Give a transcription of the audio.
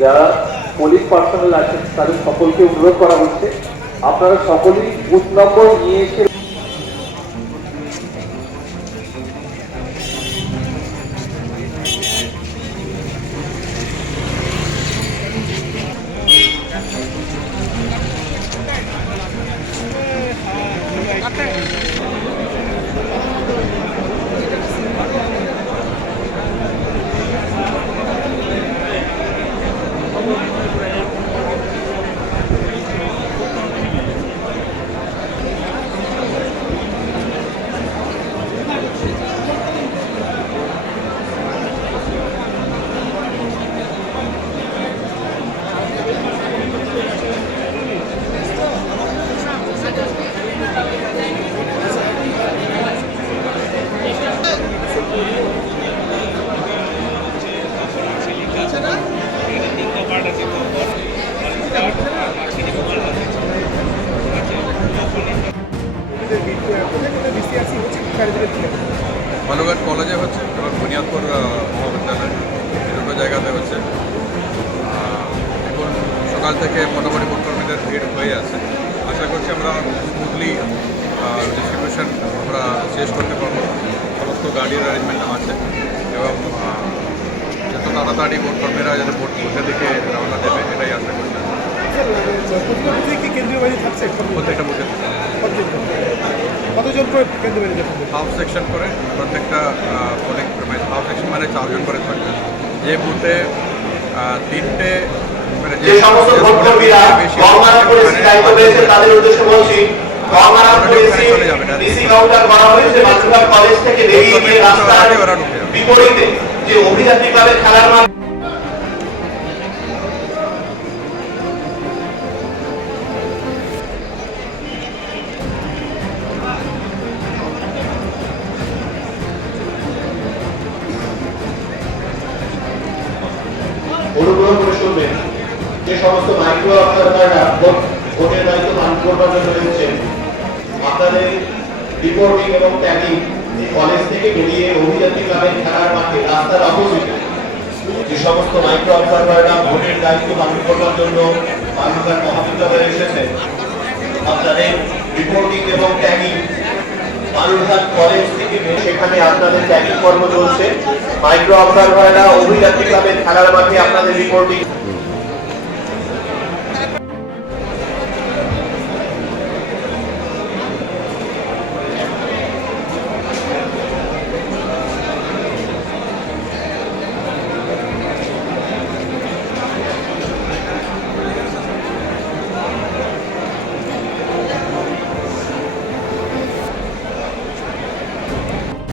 যারা polling personal আছেন তাদের সকলকে অনুরোধ করা হচ্ছে আপনারা সকলেই বুথ নম্বর নিয়ে এসে বালুঘাট কলেজে হচ্ছে এবং বুনিয়াদপুর মহাবিদ্যালয় দুটো জায়গাতে হচ্ছে। এখন সকাল থেকে মোটামুটি ভোটকর্মীদের ভিড় হয়ে আছে। আশা করছি আমরা স্মুথলি ডিস্ট্রিবিউশন আমরা শেষ করতে পারবো। সমস্ত গাড়ির অ্যারেঞ্জমেন্ট আছে এবং যত তাড়াতাড়ি ভোটকর্মীরা যাতে ভোট বুথে দিকে রওনা দেবে এটাই আশা করছি। প্রত্যেকটা বুথে কতজন করে কেন্দ্র বাড়ি যাবেন? হাফ সেকশন করে প্রত্যেকটা পোলিং হাফ সেকশন মানে 4 জন করে থাকবে। যে বুথে তিনটে মানে যে সমস্ত ভোটকর্মীরা গণনা করে দায়িত্ব পেয়েছে তাদের উদ্দেশ্যে বলছি গণনা করেছি ডিসি কাউন্টার করা হয়েছে বালুরঘাট কলেজ থেকে বেরিয়ে গিয়ে রাস্তার বিপরীতে যে অভিযাত্রী ক্লাবের খেলার মাঠ অনুগ্রহ করে শুনবেন যে সমস্ত মাইক্রো অবজারভাররা ভোটের দায়িত্ব পালন করবার জন্য রয়েছেন আপনাদের রিপোর্টিং এবং ট্যাগিং কলেজ থেকে বেরিয়ে অভিযাত্রী ক্লাবের খেলার মাঠে রাস্তার অপোজিটে যে সমস্ত মাইক্রো অবজারভাররা ভোটের দায়িত্ব পালন করবার জন্য বালুরঘাট মহাবিদ্যালয়ে এসেছেন আপনাদের রিপোর্টিং এবং ট্যাগিং বালুরঘাট কলেজ থেকে সেখানে আপনাদের ট্যাগিং কর্ম চলছে। মাইক্রো অবজারভাররা অভিযাত্রী ক্লাবের খেলার মাঠে আপনাদের রিপোর্টিং